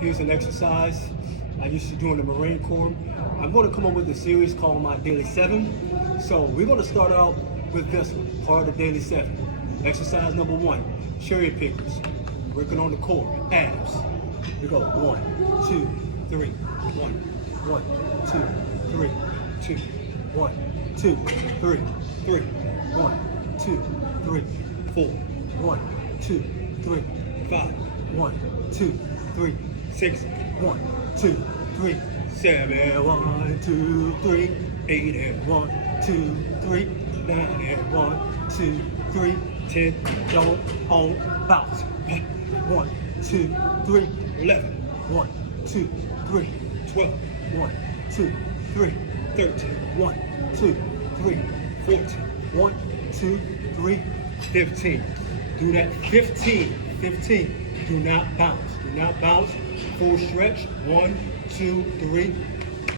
Here's an exercise I used to do in the Marine Corps. I'm going to come up with a series called My Daily 7. So we're going to start out with this one, part of the Daily 7. Exercise number 1, cherry pickers. Working on the core, abs. We go 1, 2, 3, 1, 1, 2, 3, 2, 1, 2, 3, 3, 1, 2, 3, 4, 1, 2, 3, 5, 1, 2, 3, 6, 1, 2, 3, 7, 1, 2, 3, 8, and 1, 2, 3, 9, and 1, 2, 3, 10, double on bounce. 1, 2, 3, 11, 1, 2, 3, 12, 1, 2, 3, 13, 1, 2, 3, 14, 1, 2, 3, 15. Do that 15. Do not bounce. Do not bounce. Full stretch. 1, 2, 3,